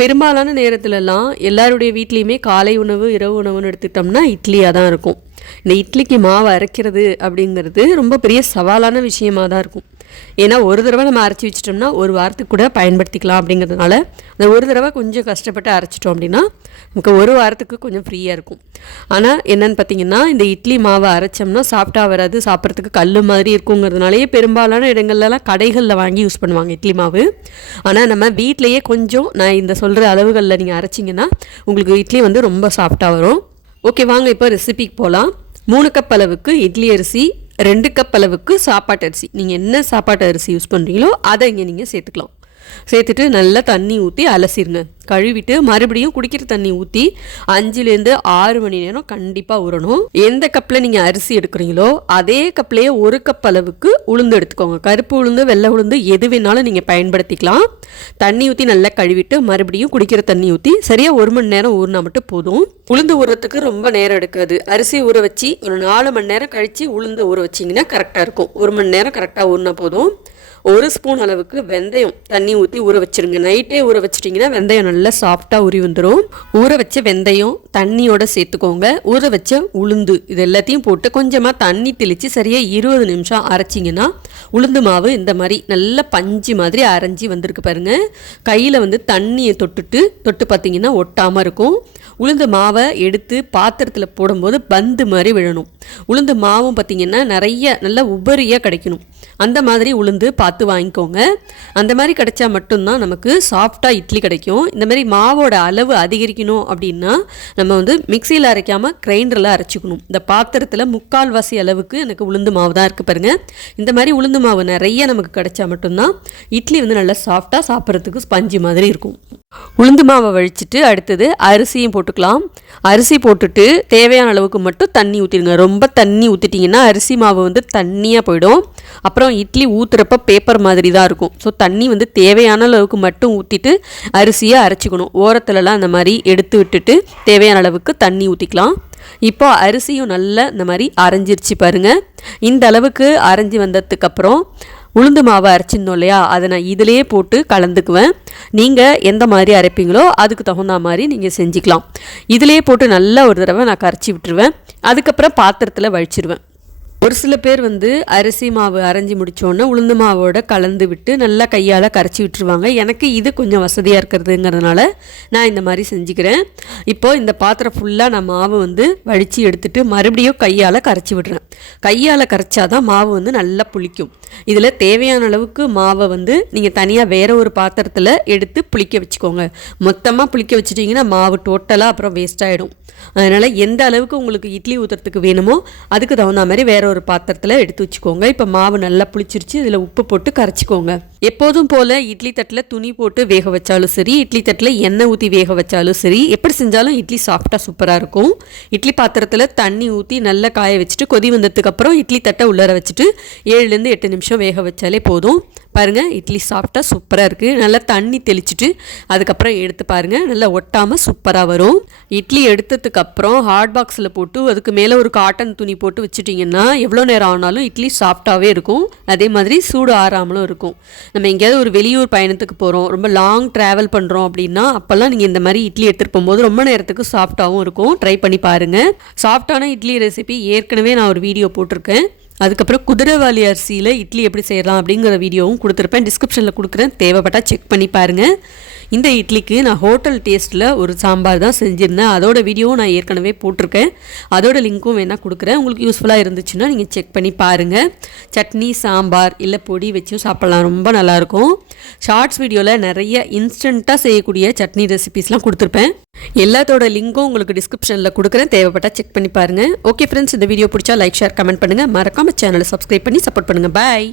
பெரும்பாலான நேரத்துலலாம் எல்லாருடைய வீட்லேயுமே காலை உணவு இரவு உணவுன்னு எடுத்துக்கிட்டோம்னா இட்லியாக தான் இருக்கும். இந்த இட்லிக்கு மாவு அரைக்கிறது அப்படிங்கிறது ரொம்ப பெரிய சவாலான விஷயமாக தான் இருக்கும். ஏன்னா ஒரு தடவை நம்ம அரைச்சி வச்சிட்டோம்னா ஒரு வாரத்துக்கு கூட பயன்படுத்திக்கலாம் அப்படிங்கிறதுனால அந்த ஒரு தடவை கொஞ்சம் கஷ்டப்பட்டு அரைச்சிட்டோம் அப்படின்னா நமக்கு ஒரு வாரத்துக்கு கொஞ்சம் ஃப்ரீயாக இருக்கும். ஆனால் என்னென்னு பார்த்தீங்கன்னா இந்த இட்லி மாவை அரைச்சோம்னா சாப்பிட்டா வராது, சாப்பிட்றதுக்கு கல் மாதிரி இருக்குங்கிறதுனாலேயே பெரும்பாலான இடங்கள்லாம் கடைகளில் வாங்கி யூஸ் பண்ணுவாங்க இட்லி மாவு. ஆனால் நம்ம வீட்டிலையே கொஞ்சம் நான் இந்த சொல்கிற அளவுகளில் நீங்கள் அரைச்சிங்கன்னா உங்களுக்கு இட்லி வந்து ரொம்ப சாஃப்டாக வரும். ஓகே, வாங்க இப்போ ரெசிபிக்கு போகலாம். 3 கப் அளவுக்கு இட்லி அரிசி, 2 கப் அளவுக்கு சாப்பாட்டு அரிசி, நீங்கள் என்ன சாப்பாட்டு அரிசி யூஸ் பண்ணுறீங்களோ அதை இங்கே நீங்கள் சேர்த்துக்கலாம். சேர்த்துட்டு நல்லா தண்ணி ஊற்றி அலசிடுங்க. கழுவிட்டு மறுபடியும் குடிக்கிற தண்ணி ஊற்றி 5லேருந்து 6 மணி நேரம் கண்டிப்பாக ஊறணும். எந்த கப்பில் நீங்கள் அரிசி எடுக்கிறீங்களோ அதே கப்லேயே 1 கப் அளவுக்கு உளுந்து எடுத்துக்கோங்க. கருப்பு உளுந்து வெள்ளை உளுந்து எது வேணாலும் நீங்கள் பயன்படுத்திக்கலாம். தண்ணி ஊற்றி நல்லா கழுவிட்டு மறுபடியும் குடிக்கிற தண்ணி ஊற்றி சரியாக 1 மணி நேரம் ஊறினா மட்டும் போதும். உளுந்து ஊறத்துக்கு ரொம்ப நேரம் எடுக்காது. அரிசி ஊற வச்சு ஒரு 4 மணி நேரம் கழித்து உளுந்து ஊற வச்சிங்கன்னா கரெக்டாக இருக்கும். 1 மணி நேரம் கரெக்டாக ஊறினா போதும். 1 ஸ்பூன் அளவுக்கு வெந்தயம் தண்ணி ஊற்றி ஊற வச்சுருங்க. நைட்டே ஊற வச்சிட்டிங்கன்னா வெந்தயம் நல்லா சாஃப்டாக ஊறி வந்துடும். ஊற வச்ச வெந்தயம் தண்ணியோட சேர்த்துக்கோங்க. ஊற வச்ச உளுந்து இது எல்லாத்தையும் போட்டு கொஞ்சமாக தண்ணி தெளித்து சரியாக 20 நிமிஷம் அரைச்சிங்கன்னா உளுந்து மாவு இந்த மாதிரி நல்ல பஞ்சு மாதிரி அரைஞ்சி வந்திருக்கு பாருங்கள். கையில் வந்து தண்ணியை தொட்டு பார்த்தீங்கன்னா ஒட்டாமல் இருக்கும். உளுந்து மாவை எடுத்து பாத்திரத்தில் போடும்போது பந்து மாதிரி விழணும். உளுந்து மாவும் பார்த்திங்கன்னா நிறைய நல்லா உபரியாக கிடைக்கணும். அந்த மாதிரி உளுந்து பார்த்து வாங்கிக்கோங்க. அந்த மாதிரி கிடைச்சா மட்டும்தான் நமக்கு சாஃப்டாக இட்லி கிடைக்கும். இந்த மாதிரி மாவோட அளவு அதிகரிக்கணும் அப்படின்னா நம்ம வந்து மிக்சியில் அரைக்காமல் கிரைண்டரில் அரைச்சிக்கணும். இந்த பாத்திரத்தில் 3/4 அளவுக்கு எனக்கு உளுந்து மாவு தான் இருக்குது பாருங்கள். இந்த மாதிரி உளுந்து மாவு நிறைய நமக்கு கிடைச்சா மட்டும்தான் இட்லி வந்து நல்லா சாஃப்டாக சாப்பிட்றதுக்கு ஸ்பஞ்சு மாதிரி இருக்கும். உளுந்து மாவை வழிச்சிட்டு அடுத்தது அரிசியும் போட்டுக்கலாம். அரிசி போட்டுட்டு தேவையான அளவுக்கு மட்டும் தண்ணி ஊற்றிடுங்க. ரொம்ப தண்ணி ஊற்றிட்டிங்கன்னா அரிசி மாவு வந்து தண்ணியாக போயிடும். அப்புறம் இட்லி ஊற்றுறப்ப பேப்பர் மாதிரி தான் இருக்கும். ஸோ தண்ணி வந்து தேவையான அளவுக்கு மட்டும் ஊற்றிட்டு அரிசியை அரைச்சிக்கணும். ஓரத்துலலாம் இந்த மாதிரி எடுத்து விட்டுட்டு தேவையான அளவுக்கு தண்ணி ஊற்றிக்கலாம். இப்போ அரிசியும் நல்லா இந்த மாதிரி அரைஞ்சிருச்சு பாருங்கள். இந்த அளவுக்கு அரைஞ்சி வந்ததுக்கப்புறம் உளுந்து மாவை அரைச்சிருந்தோம் இல்லையா, அதை நான் இதிலே போட்டு கலந்துக்குவேன். நீங்கள் எந்த மாதிரி அரைப்பீங்களோ அதுக்கு தகுந்த மாதிரி நீங்கள் செஞ்சுக்கலாம். இதிலே போட்டு நல்லா ஒரு தடவை நான் கரைச்சி விட்டுருவேன். அதுக்கப்புறம் பாத்திரத்தில் வழிச்சிருவேன். ஒரு சில பேர் வந்து அரிசி மாவு அரைஞ்சி முடித்தோன்னே உளுந்து மாவோட கலந்து விட்டு நல்லா கையால் கரைச்சி விட்டுருவாங்க. எனக்கு இது கொஞ்சம் வசதியாக இருக்கிறதுங்கிறதுனால நான் இந்த மாதிரி செஞ்சுக்கிறேன். இப்போது இந்த பாத்திரம் ஃபுல்லாக நான் மாவு வந்து வழித்து எடுத்துகிட்டு மறுபடியும் கையால் கரைச்சி விடுறேன். கையால் கரைச்சாதான் மாவு வந்து நல்லா புளிக்கும். இதில் தேவையான அளவுக்கு மாவை வந்து நீங்கள் தனியாக வேறு ஒரு பாத்திரத்தில் எடுத்து புளிக்க வச்சுக்கோங்க. மொத்தமாக புளிக்க வச்சுட்டிங்கன்னா மாவு டோட்டலாக அப்புறம் வேஸ்ட் ஆகிடும். அதனால் எந்த அளவுக்கு உங்களுக்கு இட்லி ஊற்றுறதுக்கு வேணுமோ அதுக்கு தகுந்த மாதிரி வேறு ஒரு பாத்திரத்தில் எடுத்து வச்சுக்கோங்க. இப்போ மாவு நல்லா புளிச்சிருச்சு. இதில் உப்பு போட்டு கரைச்சிக்கோங்க. எப்போதும் போல் இட்லி தட்டில் துணி போட்டு வேக வச்சாலும் சரி, இட்லி தட்டில் எண்ணெய் ஊற்றி வேக வச்சாலும் சரி, எப்படி செஞ்சாலும் இட்லி சாஃப்டாக சூப்பராக இருக்கும். இட்லி பாத்திரத்தில் தண்ணி ஊற்றி நல்லா காய வச்சுட்டு கொதி வந்ததுக்கப்புறம் இட்லி தட்டை உள்ளர வச்சுட்டு 7லேருந்து 8 நிமிஷம் வேக வச்சாலே போதும். பாருங்கள், இட்லி சாஃப்டாக சூப்பராக இருக்குது. நல்லா தண்ணி தெளிச்சுட்டு அதுக்கப்புறம் எடுத்து பாருங்கள், நல்லா ஒட்டாமல் சூப்பராக வரும். இட்லி எடுத்ததுக்கப்புறம் ஹாட் பாக்ஸில் போட்டு அதுக்கு மேலே ஒரு காட்டன் துணி போட்டு வச்சுட்டிங்கன்னா எவ்வளோ நேரம் ஆனாலும் இட்லி சாஃப்டாகவே இருக்கும். அதே மாதிரி சூடு ஆறாமலும் இருக்கும். நம்ம எங்கேயாவது ஒரு வெளியூர் பயணத்துக்கு போகிறோம், ரொம்ப லாங் ட்ராவல் பண்ணுறோம் அப்படின்னா அப்போல்லாம் நீங்கள் இந்த மாதிரி இட்லி எடுத்துகிட்டு போகும்போது ரொம்ப நேரத்துக்கு சாஃப்டாகவும் இருக்கும். ட்ரை பண்ணி பாருங்கள். சாஃப்டான இட்லி ரெசிபி ஏற்கனவே நான் ஒரு வீடியோ போட்டிருக்கேன். அதுக்கப்புறம் குதிரைவாலி அரிசியில் இட்லி எப்படி செய்யலாம் அப்படிங்கிற வீடியோவும் கொடுத்துருப்பேன். டிஸ்கிரிப்ஷனில் கொடுக்குறேன், தேவைப்பட்டால் செக் பண்ணி பாருங்கள். இந்த இட்லிக்கு நான் ஹோட்டல் டேஸ்ட்டில் ஒரு சாம்பார் தான் செஞ்சுருந்தேன். அதோட வீடியோவும் நான் ஏற்கனவே போட்டிருக்கேன். அதோட லிங்க்கும் வேணால் கொடுக்குறேன். உங்களுக்கு யூஸ்ஃபுல்லாக இருந்துச்சுன்னா நீங்கள் செக் பண்ணி பாருங்கள். சட்னி சாம்பார் இல்லை பொடி வச்சும் சாப்பிட்லாம், ரொம்ப நல்லாயிருக்கும். ஷார்ட்ஸ் வீடியோவில் நிறைய இன்ஸ்டண்ட்டாக செய்யக்கூடிய சட்னி ரெசிபிஸ்லாம் கொடுத்துருப்பேன். எல்லாத்தோட லிங்க்கும் உங்களுக்கு டிஸ்கிரிப்ஷனில் கொடுக்குறேன், தேவைப்பட்டால் செக் பண்ணி பாருங்கள். ஓகே ஃப்ரெண்ட்ஸ், இந்த வீடியோ பிடிச்சா லைக் ஷேர் கமெண்ட் பண்ணுங்கள். மறக்காமல் சேனலை சப்ஸ்கிரைப் பண்ணி சப்போர்ட் பண்ணுங்கள். பாய்.